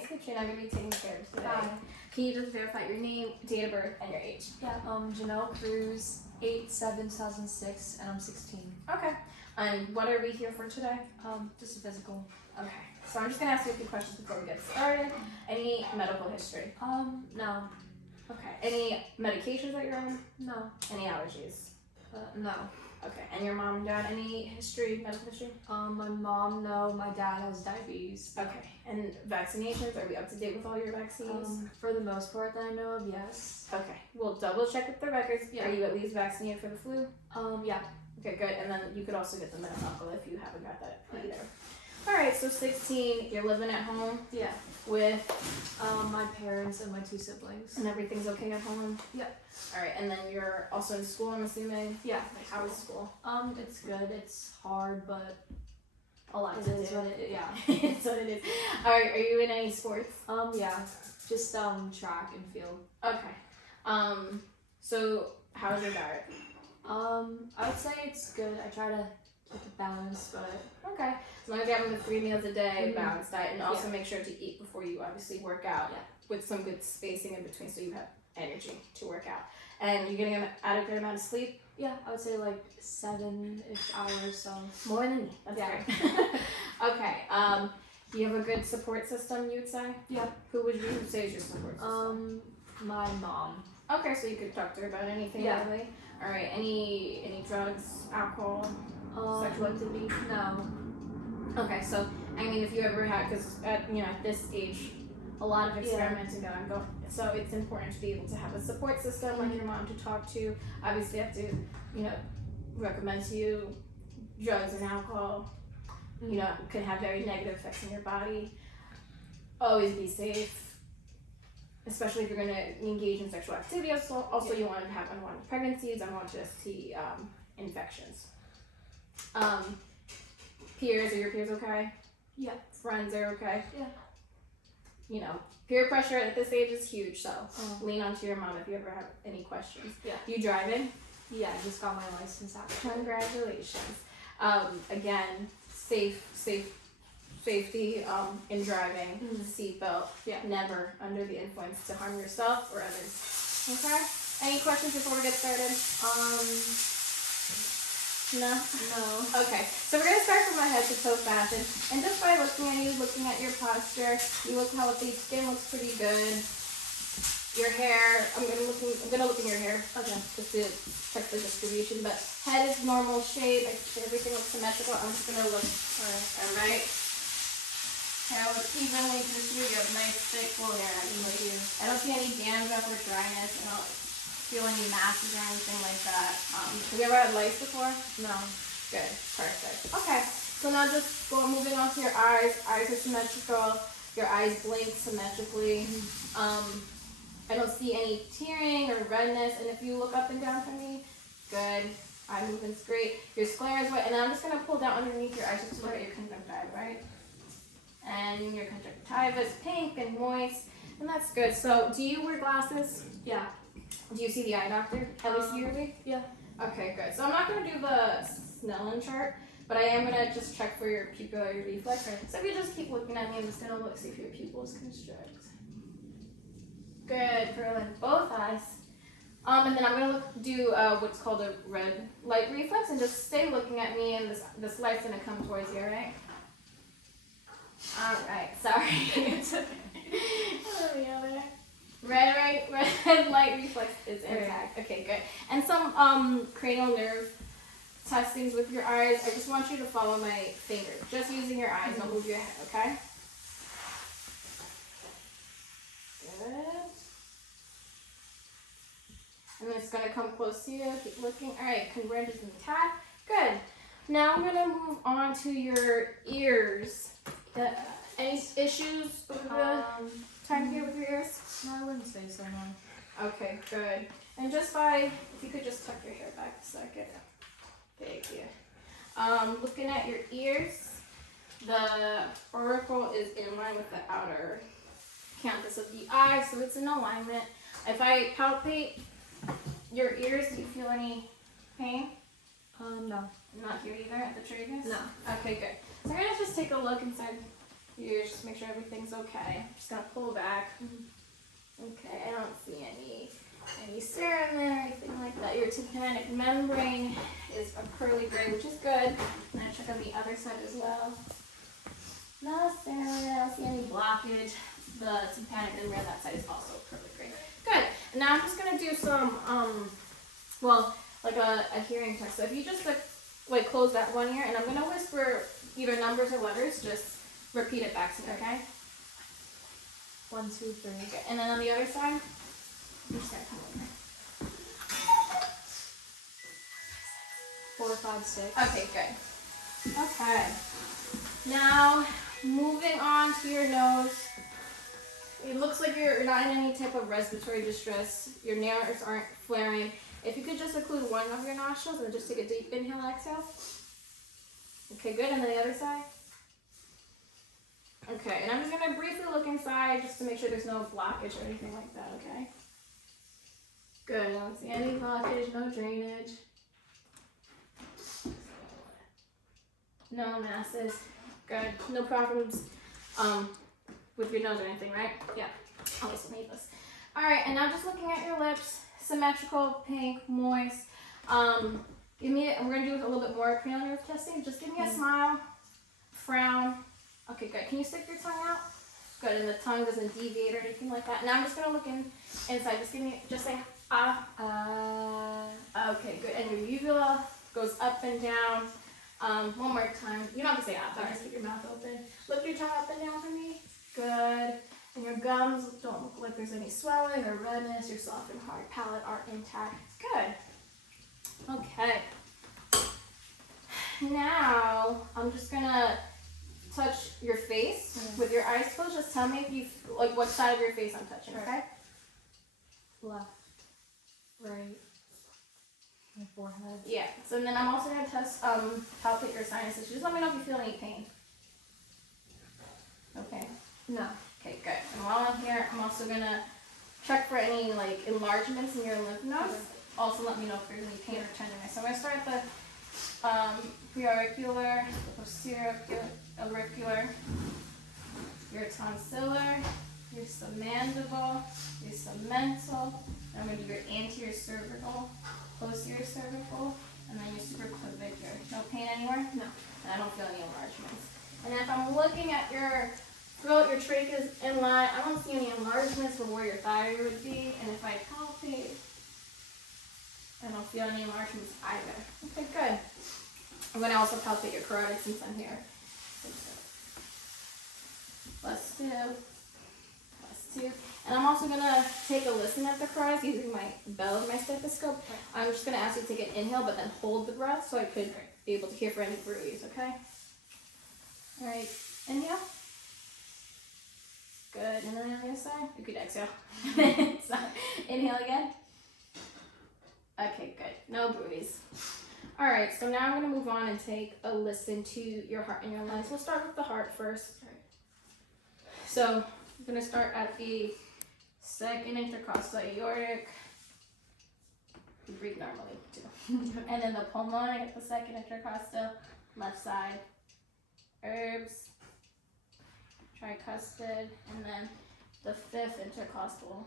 Nice to meet you. I'm going to be taking care of today. Hi. Can you just verify your name, date of birth, and your age? Yeah, Janelle Cruz, 8/7/2006, and I'm 16. Okay. And what are we here for today? Just a physical. Okay. So I'm just going to ask you a few questions before we get started. Any medical history? No. Okay. Any medications that you're on? No. Any allergies? No. Okay. And your mom and dad, any history, medical history? My mom, no. My dad has diabetes. Okay. And vaccinations, are we up to date with all your vaccines? For the most part that I know of, yes. Okay. We'll double check with the records. Yeah. Are you at least vaccinated for the flu? Yeah. Okay, good. And then you could also get the meningococcal if you haven't got that either. All right, so 16, you're living at home Yeah. with, my parents and my 2 siblings. and everything's okay at home? Yeah. All right, and then you're also in school, I'm assuming? Yeah. Like, how is school? It's good. It's hard, but A lot it to is do. what it is. Yeah. It's what it is. All right, are you in any sports? Yeah. Just track and field. Okay. So how's your diet? I would say it's good. I try to keep it balanced, but Okay. As long as you're having the 3 meals a day, Mhm. balanced diet, and also Yeah. make sure to eat before you obviously work out Yeah. with some good spacing in between so you have energy to work out. And you're getting an adequate amount of sleep? yeah, I would say like 7-ish hours. So More than me. That's Yeah. great. Okay. Do you have a good support system, you would say? yeah. Who would you say is your support system? My mom. Okay, so you could talk to her about anything, Yeah. really? All right. Any drugs, alcohol, sexual activity? No. Okay, so I mean, if you ever had, because at this age, a lot of experimenting going on, so it's important to be able to have a support system like your mom to talk to. Obviously, have to, recommend to you drugs and alcohol. Could have very negative effects on your body. Always be safe, especially if you're going to engage in sexual activity. Also, you want to have unwanted pregnancies, unwanted ST infections. Peers, are your peers okay? Yeah. Friends are okay? Yeah. Peer pressure at this age is huge, so lean onto your mom if you ever have any questions. Yeah. You driving? Yeah, I just got my license actually. Congratulations. Again, safety in driving, seatbelt, never under the influence to harm yourself or others. Okay? Any questions before we get started? No? Okay, so we're going to start from my head to toe fashion. And just by looking at you, looking at your posture, you look healthy, skin looks pretty good. Your hair, I'm gonna look in your hair, just to check the distribution, but head is normal shape, everything looks symmetrical. I'm just gonna look, alright? Hair looks evenly distributed, you have nice thick full hair. I don't see any dandruff or dryness, I don't feel any masses or anything like that. Have you ever had lice before? No. Good, perfect. Okay, so now just moving on to your eyes. Eyes are symmetrical, your eyes blink symmetrically. I don't see any tearing or redness, and if you look up and down for me, good. Eye movement's great. Your sclera is white, and then I'm just gonna pull down underneath your eyes just to look at your conjunctiva, right? And your conjunctiva is pink and moist, and that's good. So, do you wear glasses? Yeah. Do you see the eye doctor at least yearly? Yeah. Okay, good. So I'm not gonna do the Snellen chart, but I am gonna just check for your pupillary reflex. So if you just keep looking at me, I'm just gonna see if your pupils constrict. Good, for like both eyes. And then I'm gonna do what's called a red light reflex, and just stay looking at me, and this light's gonna come towards you, alright? Alright, sorry. It's okay. Red light reflex is intact. Okay, good. And some cranial nerve testings with your eyes. I just want you to follow my finger. Just using your eyes, don't move your head, okay? Good. And then it's gonna come close to you. Keep looking. Alright, convergence is intact. Good. Now I'm gonna move on to your ears. Any issues with the time here with your ears? No, I wouldn't say so, no. Okay, good. And if you could just tuck your hair back a second. Thank you. Looking at your ears, the auricle is in line with the outer canthus of the eye, so it's in alignment. If I palpate your ears, do you feel any pain? No. Not here either at the tragus? No. Okay, good. So I'm gonna just take a look inside You just make sure everything's okay. I'm just gonna pull back. Okay, I don't see any serum there, anything like that. Your tympanic membrane is a pearly gray, which is good. And I check on the other side as well. No serum, I don't see any blockage. The tympanic membrane on that side is also pearly gray. Good. And now I'm just gonna do some, like a hearing test. So if you just like close that one ear, and I'm gonna whisper either numbers or letters, just repeat it back to me, okay? 1, 2, 3. Okay. And then on the other side, I'm just gonna come over. 4, 5, 6. Okay, good. Okay. Now, moving on to your nose. It looks like you're not in any type of respiratory distress. Your nails aren't flaring. If you could just occlude one of your nostrils and then just take a deep inhale, exhale. Okay, good. And then the other side. Okay, and I'm just going to briefly look inside just to make sure there's no blockage or anything like that, okay? Good. I don't see any blockage, no drainage. No masses. Good. No problems with your nose or anything, right? Yeah. I'll just need this. Alright, and now just looking at your lips. Symmetrical, pink, moist. We're going to do a little bit more cranial nerve testing. Just give me a smile. Frown. Okay, good. Can you stick your tongue out? Good, and the tongue doesn't deviate or anything like that. Now I'm just going to look inside. Just say, ah. Okay, good. And your uvula goes up and down. One more time. You don't have to say ah, but just keep your mouth open. Lift your tongue up and down for me. Good. And your gums don't look like there's any swelling or redness. Your soft and hard palate are intact. Good. Okay. Now, I'm just going to touch your face with your eyes closed. Just tell me if you, like, what side of your face I'm touching, okay? Left, right, my forehead. Yeah. So then I'm also going to test, palpate your sinuses. Just let me know if you feel any pain. Okay. No. Okay, good. And while I'm here, I'm also going to check for any, like, enlargements in your lymph nodes. Also let me know if there's any pain or tenderness. So I'm going to start at the preauricular, the posterior auricular, your tonsillar, your submandible, your submental. I'm going to do your anterior cervical, posterior cervical, and then your supraclavicular. No pain anywhere? No. And I don't feel any enlargements. And if I'm looking at your throat, your trachea is in line. I don't see any enlargements from where your thyroid would be. And if I palpate, I don't feel any enlargements either. Okay, good. I'm going to also palpate your carotid since I'm here. +2. And I'm also going to take a listen at the carotids using my bell of my stethoscope. I'm just going to ask you to take an inhale, but then hold the breath so I could be able to hear for any bruise, okay? All right, inhale. Good, and then on the other side, you could exhale. So, inhale again. Okay, good, no bruise. All right, so now I'm gonna move on and take a listen to your heart and your lungs. We'll start with the heart first. So, I'm gonna start at the second intercostal aortic. You breathe normally too. And then the pulmonic at the second intercostal, left side. Herbs. Tricuspid, and then the fifth intercostal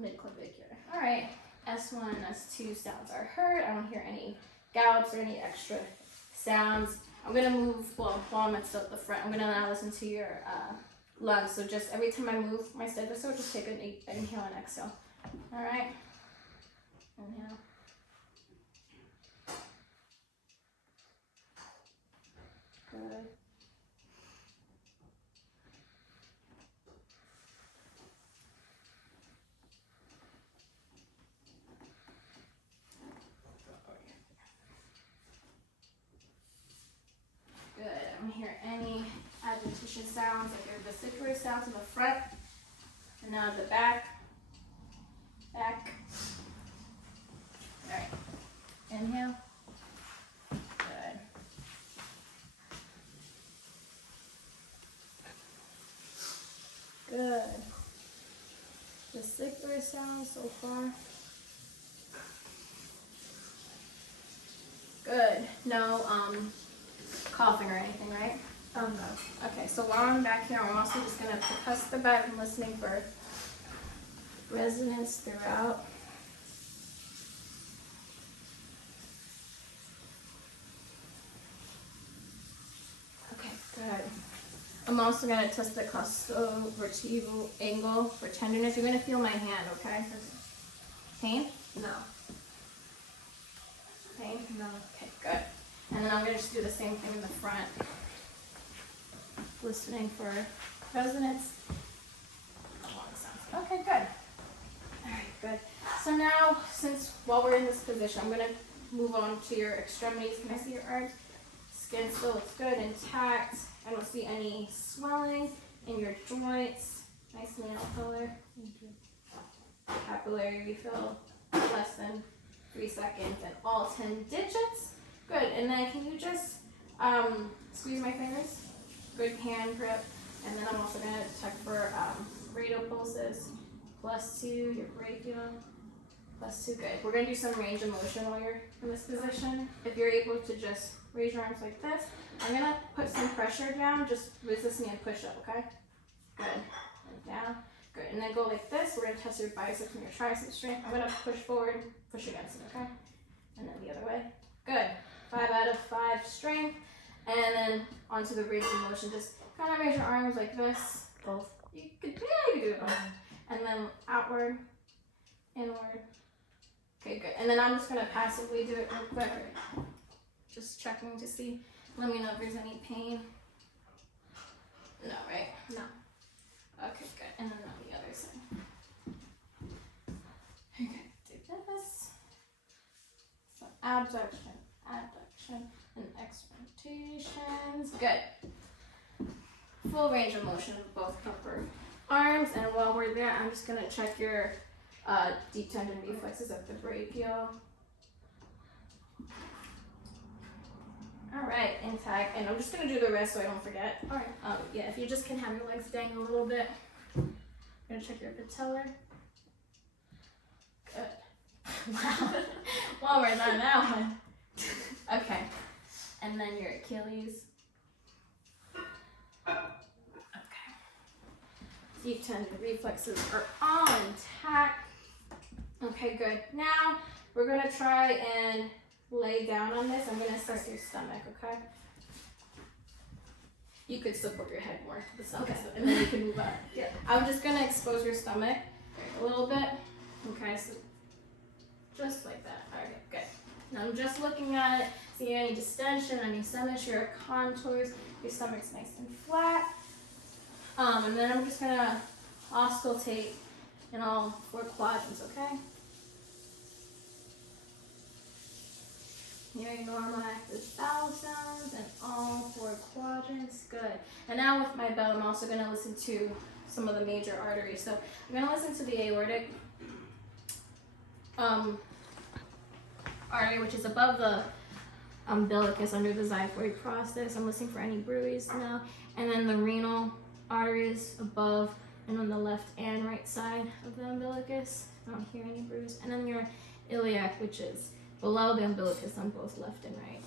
midclavicular. All right, S1 and S2 sounds are heard. I don't hear any gallops or any extra sounds. I'm gonna move, while I'm still at the front, I'm gonna now listen to your lungs. So just every time I move my stethoscope, just take an inhale and exhale. All right, inhale. Good. Good. I don't hear any adventitious sounds, like your vesicular sounds in the front. And now the back. Back. Alright. Inhale. Good. Good. Vesicular sounds so far. Good. No coughing or anything, right? Oh no. Okay, so while I'm back here, I'm also just gonna percuss the bed and listening for resonance throughout. Okay, good. I'm also gonna test the costovertebral angle for tenderness. You're gonna feel my hand, okay? Pain? No. Pain? No. Okay, good. And then I'm gonna just do the same thing in the front. Listening for resonance. Okay, good. Alright, good. So now, while we're in this position, I'm gonna move on to your extremities. Can I see your arms? Skin still looks good, intact. I don't see any swelling in your joints. Nice nail color. Capillary refill, less than 3 seconds, and all 10 digits. Good, and then can you just squeeze my fingers? Good hand grip. And then I'm also gonna check for radial pulses. +2, your brachial. +2, good. We're gonna do some range of motion while you're in this position. If you're able to just raise your arms like this, I'm gonna put some pressure down, just resist me and push up, okay? Good, and down, good. And then go like this, we're gonna test your biceps and your tricep strength. I'm gonna push forward, push against it, okay? And then the other way, good. 5 out of 5 strength. And then onto the range of motion, just kind of raise your arms like this. Both. You could do it both. And then outward, inward. Okay, good. And then I'm just gonna passively do it real quick. Just checking to see. Let me know if there's any pain. No, right? No. Okay, good. And then on the other side. Okay, do this. So abduction, and extensions. Good. Full range of motion of both upper arms. And while we're there, I'm just gonna check your deep tendon reflexes of the brachial. All right, intact. And I'm just gonna do the rest so I don't forget. All right. Yeah, if you just can have your legs dangle a little bit. I'm gonna check your patellar. Good. Wow. Well, we're done that one. Okay. And then your Achilles. Okay. Deep tendon reflexes are all intact. Okay, good. Now we're gonna try and lay down on this. I'm gonna assess your stomach, okay? You could support your head more to the stomach, Okay. and then you can move up. Yeah. I'm just gonna expose your stomach a little bit. Okay, so just like that. Alright, good. Now I'm just looking at it, seeing any distension, any symmetry or contours. Your stomach's nice and flat. And then I'm just gonna auscultate in all 4 quadrants, okay? Hear your normal active vowel sounds in all 4 quadrants. Good. And now with my bell, I'm also going to listen to some of the major arteries. So I'm going to listen to the aortic artery, which is above the umbilicus under the xiphoid process. I'm listening for any bruise now. And then the renal arteries above and on the left and right side of the umbilicus. I don't hear any bruise. And then your iliac, which is below the umbilicus on both left and right.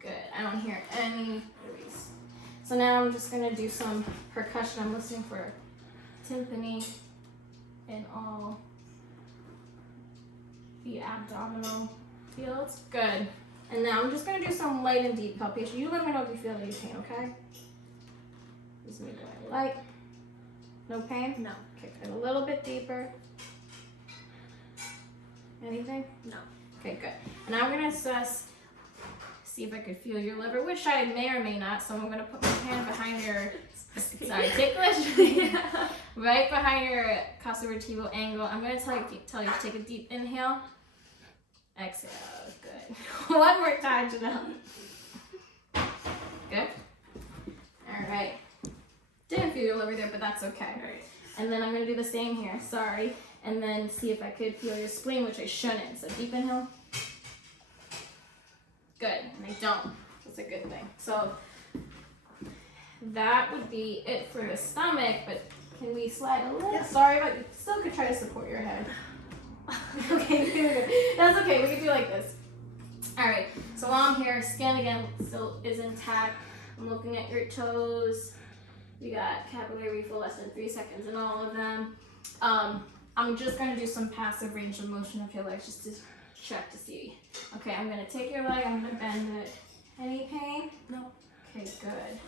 Good. I don't hear any bruise. So now I'm just going to do some percussion. I'm listening for tympani in all the abdominal fields. Good. And now I'm just going to do some light and deep palpation. You let me know if you feel any pain, okay? Just me going light. No pain? No. Okay, good. A little bit deeper. Anything? No. Okay, good. And now I'm going to assess, see if I could feel your liver, which I may or may not. So I'm going to put my hand behind your, sorry, ticklish. Right behind your costovertebral angle. I'm going to tell you to take a deep inhale. Exhale. Good. One more time, Janelle. Good. All right. Didn't feel your liver there, but that's okay. All right. And then I'm going to do the same here. Sorry. And then see if I could feel your spleen, which I shouldn't. So deep inhale. Good. And I don't. That's a good thing. So that would be it for the stomach, but can we slide a little? Yes. Sorry, but you still could try to support your head. Okay, that's okay. We can do like this. All right, so while I'm here, skin again still is intact. I'm looking at your toes. We got capillary refill less than 3 seconds in all of them. I'm just gonna do some passive range of motion of your legs just to check to see. Okay, I'm gonna take your leg, I'm gonna bend it. Any pain? No. Okay, good.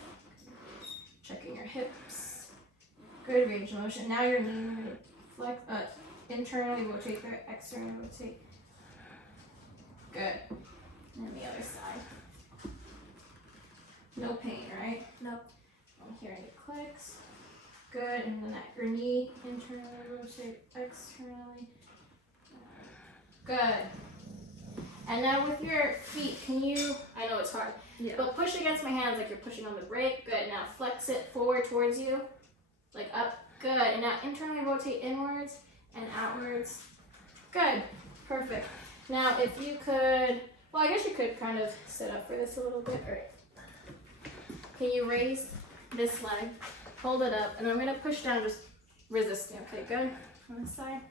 Checking your hips. Good range of motion. Now your knee, we're gonna flex, internally rotate there, externally rotate. Good. And the other side. No pain, right? No. I'm hearing any clicks. Good. And then at your knee, internally rotate, externally. Good. And now with your feet, can you, I know it's hard, Yeah. but push against my hands like you're pushing on the brake. Good. Now flex it forward towards you, like up. Good. And now internally rotate inwards and outwards. Good. Perfect. Now if you could, well, I guess you could kind of sit up for this a little bit. All right. Can you raise this leg, hold it up, and I'm gonna push down, just resist me. Okay, good. On this side.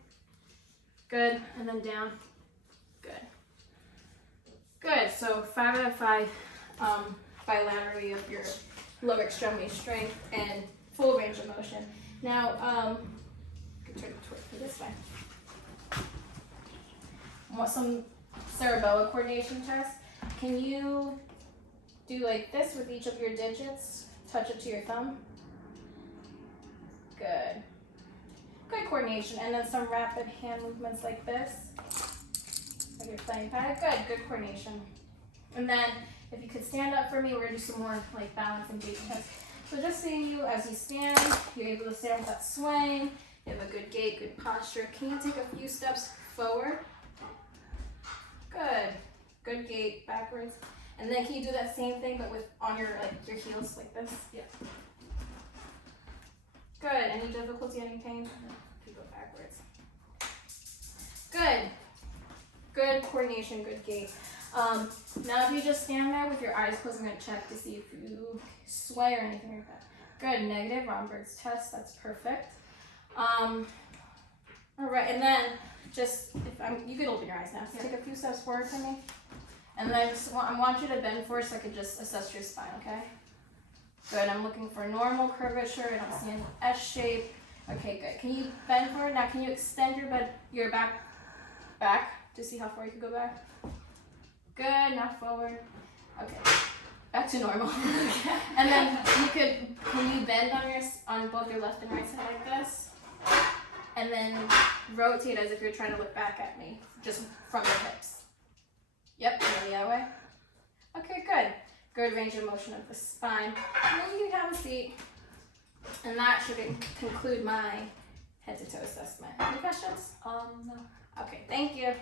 Good. And then down. Good. Good. So 5 out of 5 bilaterally of your lower extremity strength and full range of motion. Now, you can turn it toward this way. I want some cerebellar coordination tests. Can you do like this with each of your digits? Touch it to your thumb. Good. Good coordination. And then some rapid hand movements like this. Like you're playing paddock. Good. Good coordination. And then if you could stand up for me, we're gonna do some more like balance and gait tests. So just seeing you as you stand, you're able to stand without swaying. You have a good gait, good posture. Can you take a few steps forward? Good. Good gait, backwards. And then can you do that same thing but with on your your heels like this? Yeah. Good. Any difficulty, any pain? You go backwards. Good. Good coordination, good gait. Now if you just stand there with your eyes closed, I'm going to check to see if you sway or anything like that. Good. Negative. Romberg's test. That's perfect. All right. And then just, you could open your eyes now. So Yeah. take a few steps forward for me. And then I want you to bend forward so I can just assess your spine, okay? Good. I'm looking for normal curvature. I don't see any S shape. Okay, good. Can you bend forward? Now can you extend your back to see how far you can go back? Good. Now forward. Okay. Back to normal. And then can you bend on both your left and right side like this? And then rotate as if you're trying to look back at me, just from your hips. Yep, and then the other way. Okay, good. Good range of motion of the spine. And then you can have a seat. And that should conclude my head to toe assessment. Any questions? No. Okay, thank you.